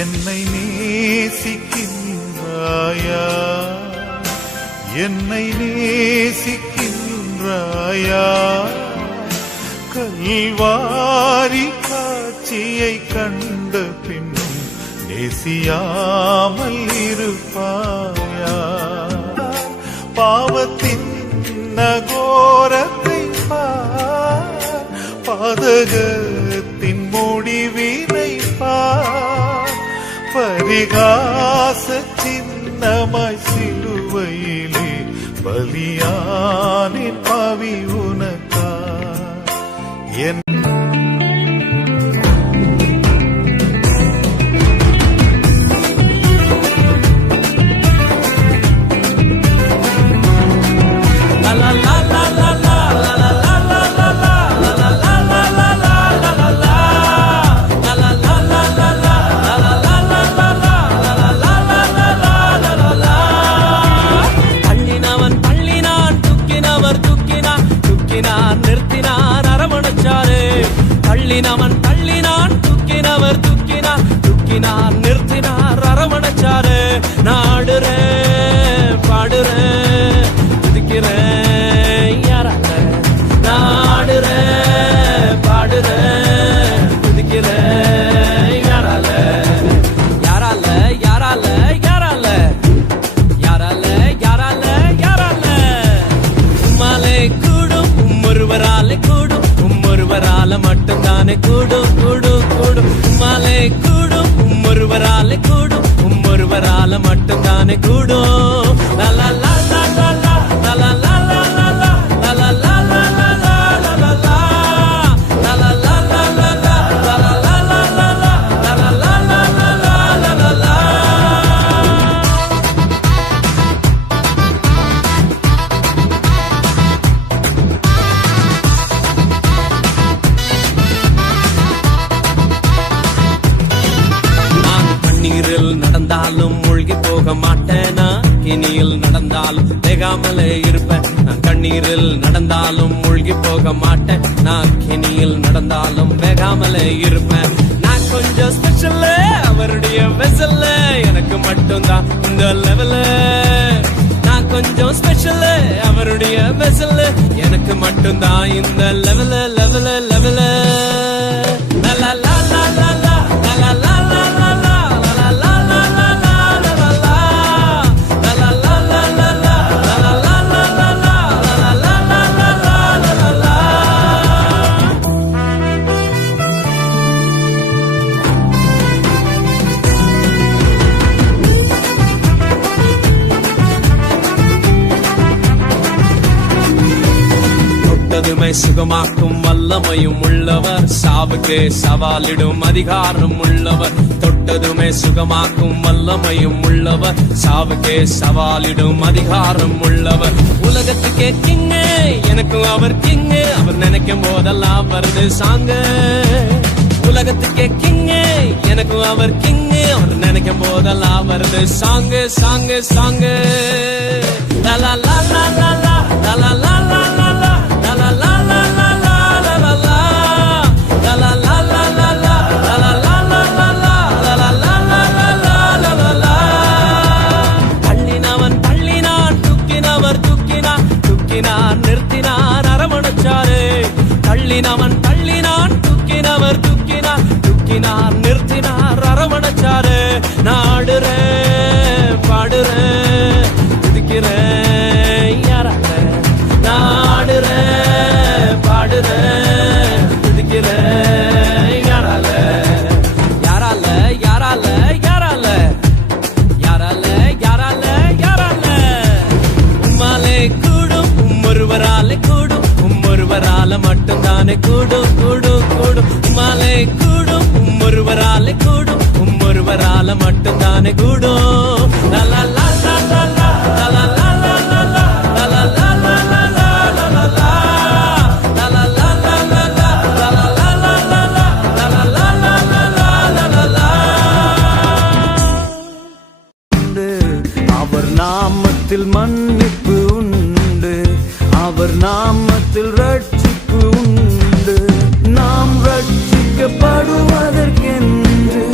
என்னை நேசிக்கின்றாயா? என்னை நேசிக்கின்றாயா? கல்வாரி காட்சியை கண்ட பின்னும் நேசியாமல் இருப்பாயா? பாவத்தின் நகோரத்தை பாதகர் பரிகாச சின்னமாய் சிலுவையிலே பலியானின் பாவி தள்ளினான் துக்கினவர் துக்கினார் துக்கினார் நிறுத்தினார் அரவணைச்சாரு. நாடுறேன் பாடுறேன் துதிக்கிறேன். ஒருவரால கூடும் உம் ஒருவரால மட்டும் கூடும். போக மாட்டேனா கினியில் நடந்தாலும் வேகாமலே இருப்பேன். நான் கண்ணீரில் நடந்தாலும் மூழ்கி போக மாட்டேன் நான் கினியில் நடந்தாலும் வேகாமலே இருப்பேன். நான் கொஞ்சம் ஸ்பெஷல்ல அவருடைய வெசல்ல எனக்கு மட்டும்தான் இந்த லெவல்ல நான் கொஞ்சம் ஸ்பெஷல் அவருடைய வெசல்ல எனக்கு மட்டும்தான் இந்த லெவல லெவல லெவல மதுமை சுகமாக்கும் வல்லமையும் உள்ளவர். சாவுக்கே சவாலிடும் அதிகாரம் உள்ளவர். தொட்டதுமே சுகமாக்கும் வல்லமையும் உள்ளவர். சாவுக்கே சவாலிடும் அதிகாரம் உள்ளவர். உலகத்துக்கே கிங்கு எனக்கும் அவர் கிங்கு. அவர் நினைக்கும் போதெல்லாம் வருது சாங்க. உலகத்துக்கே கிங்கு எனக்கும் அவர் கிங்கு. அவர் நினைக்கும் போதெல்லாம் வருது சாங்கு சாங்கு சாங்கு. லா லா லா லா சொல்லினவன் நானே கூடும் கூடும் கூடும் உம்மாலே கூடும் உம்மொருவரால கூடும் உம்மொருவரால மட்டும் தானே கூடும் மன்னிப்பு உண்டு அவர் நாமத்தில் ரட்சி நாம் ரட்சிக்கப்படுவதற்கென்று